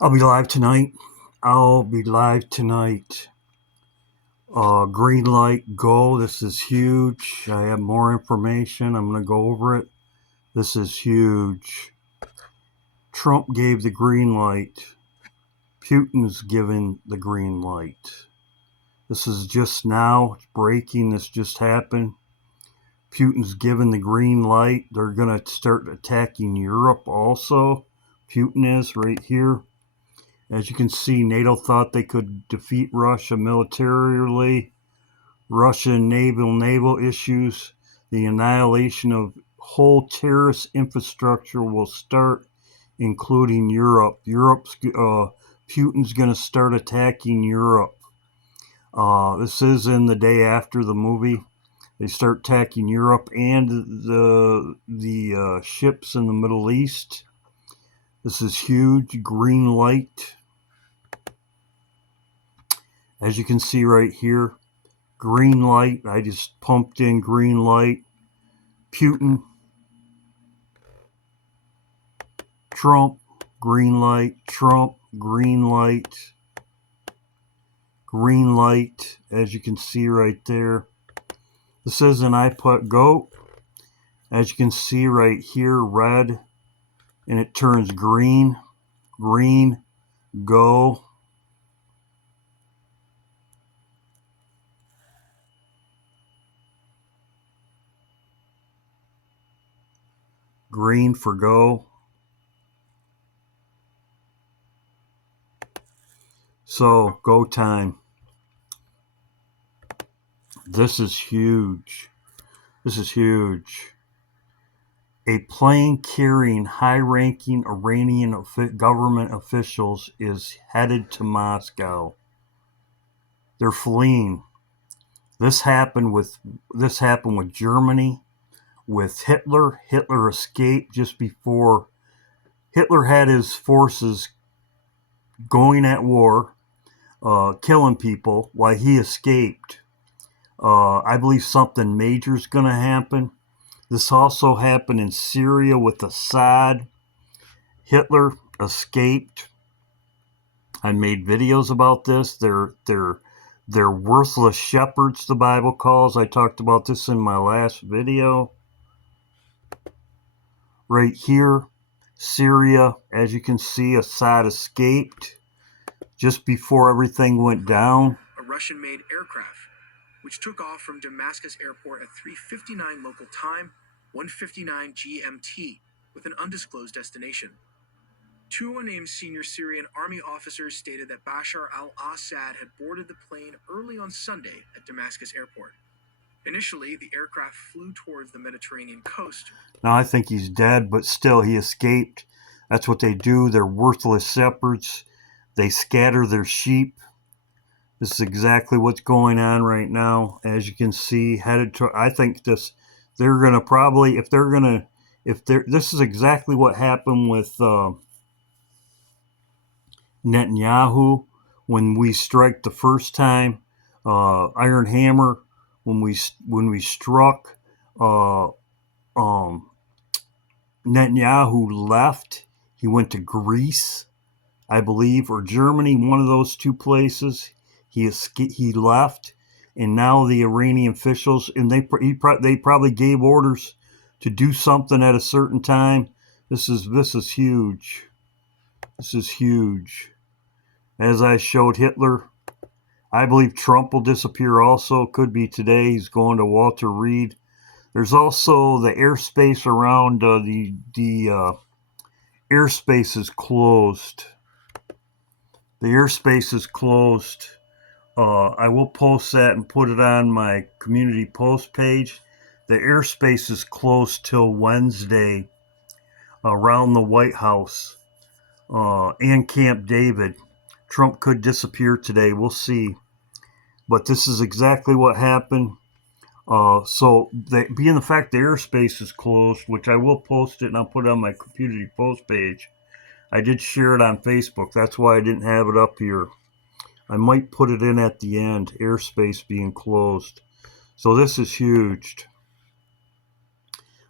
I'll be live tonight. I'll be live tonight. Green light, go. This is huge. I have more information. I'm going to go over it. This is huge. Trump gave the green light. Putin's given the green light. This is just now. It's breaking. This just happened. Putin's given the green light. They're going to start attacking Europe also. Putin is right here. As you can see, NATO thought they could defeat Russia militarily. Russian naval issues. The annihilation of whole terrorist infrastructure will start, including Europe. Putin's going to start attacking Europe. This is in the day after the movie. They start attacking Europe and the ships in the Middle East. This is huge. Green light. As you can see right here, green light. I just pumped in green light. Putin, Trump, green light. Trump, green light. Green light, as you can see right there. This isn't I put go. As you can see right here, red, and it turns green. Green, go. Green for go. So, go time. This is huge. This is huge. A plane carrying high-ranking Iranian government officials is headed to Moscow. They're fleeing. This happened with Germany, with Hitler. Hitler escaped just before Hitler had his forces going at war, killing people, while he escaped. I believe something major is going to happen. This also happened in Syria with Assad. Hitler escaped. I made videos about this. They're worthless shepherds, the Bible calls. I talked about this in my last video. Right here, Syria, as you can see, Assad escaped just before everything went down. A Russian-made aircraft, which took off from Damascus airport at 3:59 local time, 1:59 GMT, with an undisclosed destination. Two unnamed senior Syrian army officers stated that Bashar al-Assad had boarded the plane early on Sunday at Damascus airport. Initially, the aircraft flew towards the Mediterranean coast. Now, I think he's dead, but still, he escaped. That's what they do. They're worthless shepherds. They scatter their sheep. This is exactly what's going on right now. As you can see, headed to, I think this is exactly what happened with Netanyahu when we strike the first time, Iron Hammer, when we struck, Netanyahu left. He went to Greece, I believe, or Germany, one of those two places. He left, and now the Iranian officials, and they probably gave orders to do something at a certain time. This is huge. This is huge. As I showed Hitler, I believe Trump will disappear also. Could be today. He's going to Walter Reed. There's also the airspace around the airspace is closed. The airspace is closed. I will post that and put it on my community post page. The airspace is closed till Wednesday around the White House and Camp David. Trump could disappear today. We'll see. But this is exactly what happened. Being the fact the airspace is closed, which I will post it and I'll put it on my community post page. I did share it on Facebook. That's why I didn't have it up here. I might put it in at the end, airspace being closed. So this is huge.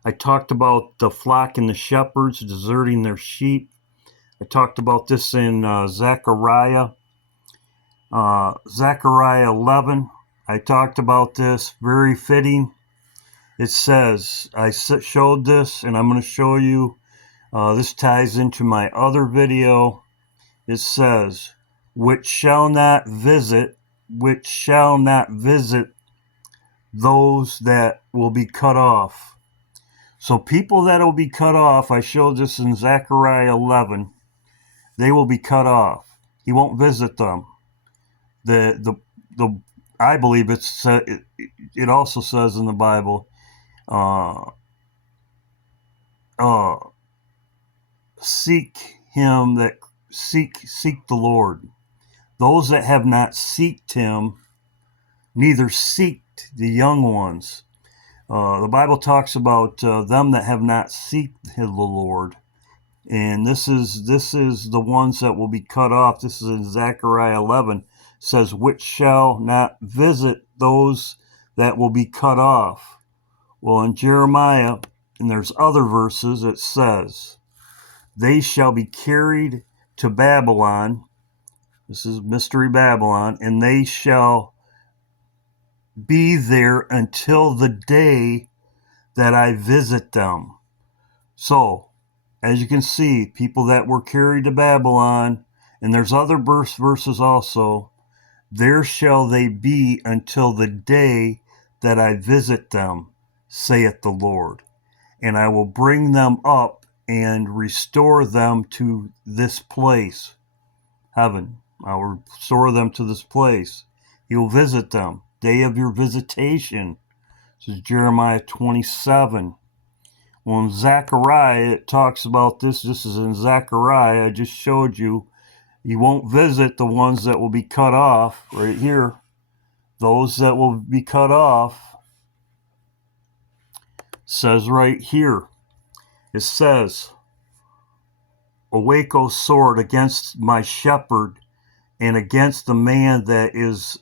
I talked about the flock and the shepherds deserting their sheep. I talked about this in Zechariah 11. I talked about this, very fitting. It says, I showed this, and I'm going to show you. This ties into my other video. It says, which shall not visit those that will be cut off. So people that will be cut off, I showed this in Zechariah 11, they will be cut off. He won't visit them. The I believe it also says in the Bible, uh, uh, seek him that seek the Lord. Those that have not seeked him, neither seeked the young ones. The Bible talks about them that have not seeked the Lord, and this is the ones that will be cut off. This is in Zechariah 11. It says, which shall not visit those that will be cut off. Well, in Jeremiah, and there's other verses, it says, they shall be carried to Babylon. This is Mystery Babylon, and they shall be there until the day that I visit them. So, as you can see, people that were carried to Babylon, and there's other verses also, there shall they be until the day that I visit them, saith the Lord. And I will bring them up and restore them to this place, heaven. I will restore them to this place. He will visit them. Day of your visitation. This is Jeremiah 27. Well, in Zechariah, it talks about this. This is in Zechariah. I just showed you. You won't visit the ones that will be cut off right here. Those that will be cut off says right here. It says, awake, O sword, against my shepherd and against the man that is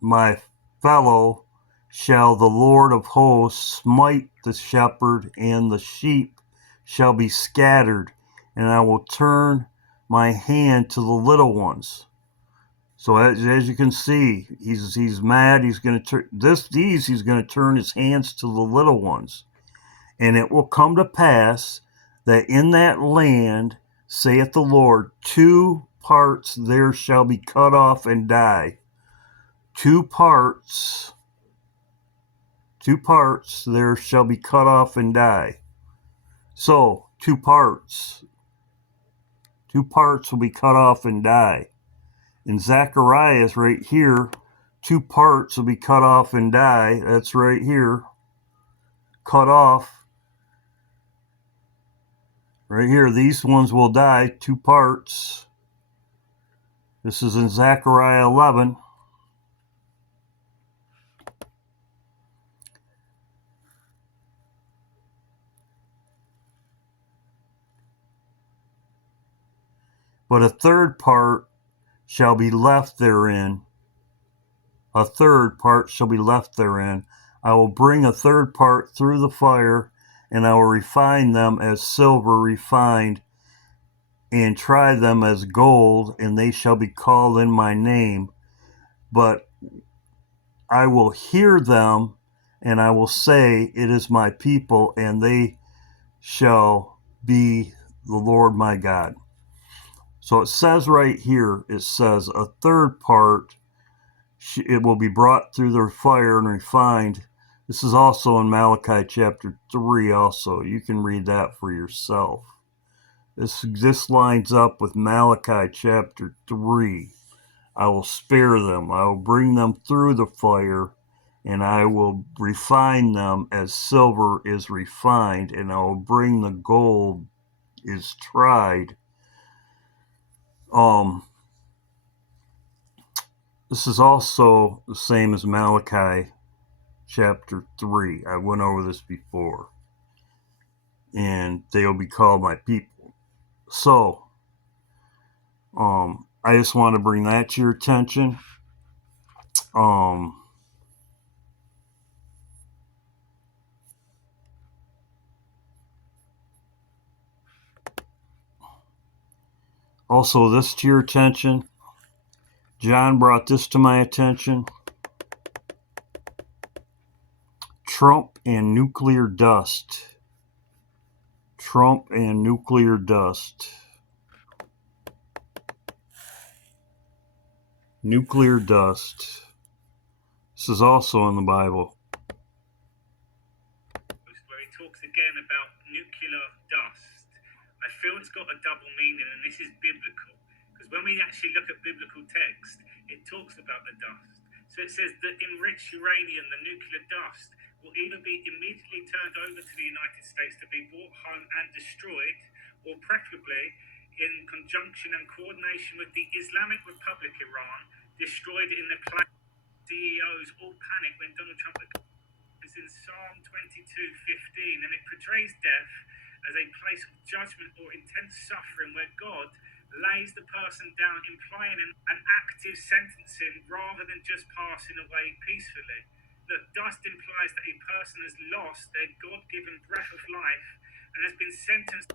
my fellow shall the Lord of hosts smite the shepherd, and the sheep shall be scattered, and I will turn my hand to the little ones. So as you can see, he's mad. He's going to turn he's going to turn his hands to the little ones, and it will come to pass that in that land, saith the Lord, 2 parts there shall be cut off and die. 2 parts there shall be cut off and die. So 2 parts will be cut off and die. In Zechariah right here, 2 parts will be cut off and die. That's right here. Cut off. Right here, these ones will die. 2 parts. This is in Zechariah 11. But a 3rd part shall be left therein. A 3rd part shall be left therein. I will bring a 3rd part through the fire, and I will refine them as silver refined, and try them as gold, and they shall be called in my name. But I will hear them, and I will say, it is my people, and they shall be the Lord my God. So it says right here, it says a 3rd part, it will be brought through the fire and refined. This is also in Malachi chapter 3 also. You can read that for yourself. This lines up with Malachi chapter 3. I will spare them. I will bring them through the fire, and I will refine them as silver is refined, and I will bring the gold is tried. This is also the same as Malachi chapter 3. I went over this before. And they will be called my people. So, I just want to bring that to your attention. Also, this to your attention. John brought this to my attention. Trump and nuclear dust. Trump and nuclear dust. Nuclear dust. This is also in the Bible. Where he talks again about nuclear dust. I feel it's got a double meaning, and this is biblical. Because when we actually look at biblical text, it talks about the dust. So it says that enriched uranium, the nuclear dust, will either be immediately turned over to the United States to be brought home and destroyed, or preferably in conjunction and coordination with the Islamic Republic Iran, destroyed in the plane. CEOs all panic when Donald Trump is in Psalm 22:15, and it portrays death as a place of judgment or intense suffering where God lays the person down, implying an active sentencing rather than just passing away peacefully. The dust implies that a person has lost their God-given breath of life and has been sentenced.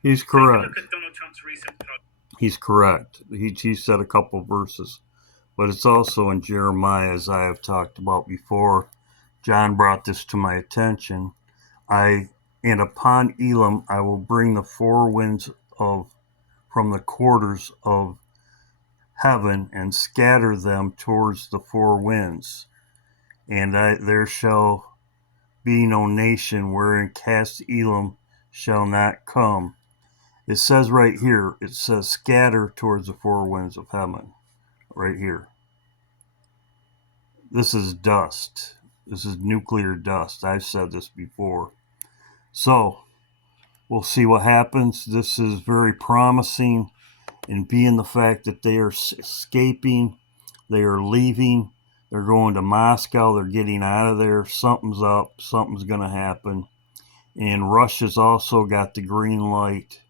He's correct. Take a look at Donald Trump's recent post. He's correct. He said a couple of verses, but it's also in Jeremiah, as I have talked about before. John brought this to my attention. And upon Elam I will bring the four winds from the quarters of heaven and scatter them towards the four winds. And there shall be no nation wherein cast Elam shall not come. It says right here, it says scatter towards the four winds of heaven. Right here. This is dust. This is nuclear dust. I've said this before. So, we'll see what happens. This is very promising, and being the fact that they are escaping, they are leaving, they're going to Moscow, they're getting out of there, something's up, something's going to happen. And Russia's also got the green light.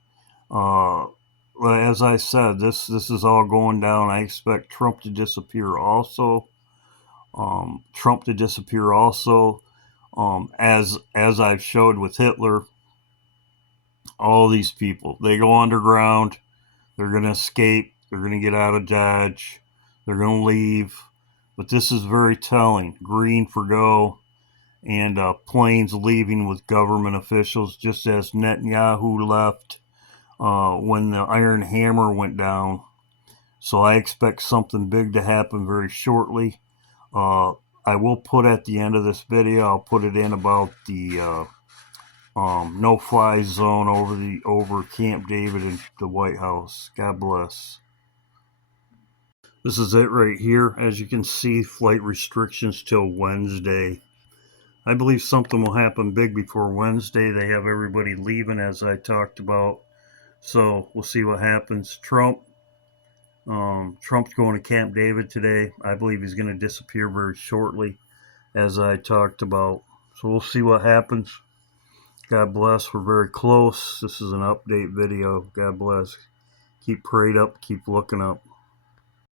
As I said, this is all going down. I expect Trump to disappear also. As I've showed with Hitler. All these people, they go underground, they're going to escape, they're going to get out of Dodge, they're going to leave. But this is very telling. Green for go, and planes leaving with government officials, just as Netanyahu left when the Iron Hammer went down. So I expect something big to happen very shortly. I will put at the end of this video, I'll put it in about the no-fly zone over Camp David and the White House. God bless. This is it right here. As you can see, flight restrictions till Wednesday. I believe something will happen big before Wednesday. They have everybody leaving, as I talked about. So we'll see what happens. Trump's going to Camp David today. I believe he's going to disappear very shortly, as I talked about. So we'll see what happens. God bless. We're very close. This is an update video. God bless. Keep prayed up. Keep looking up.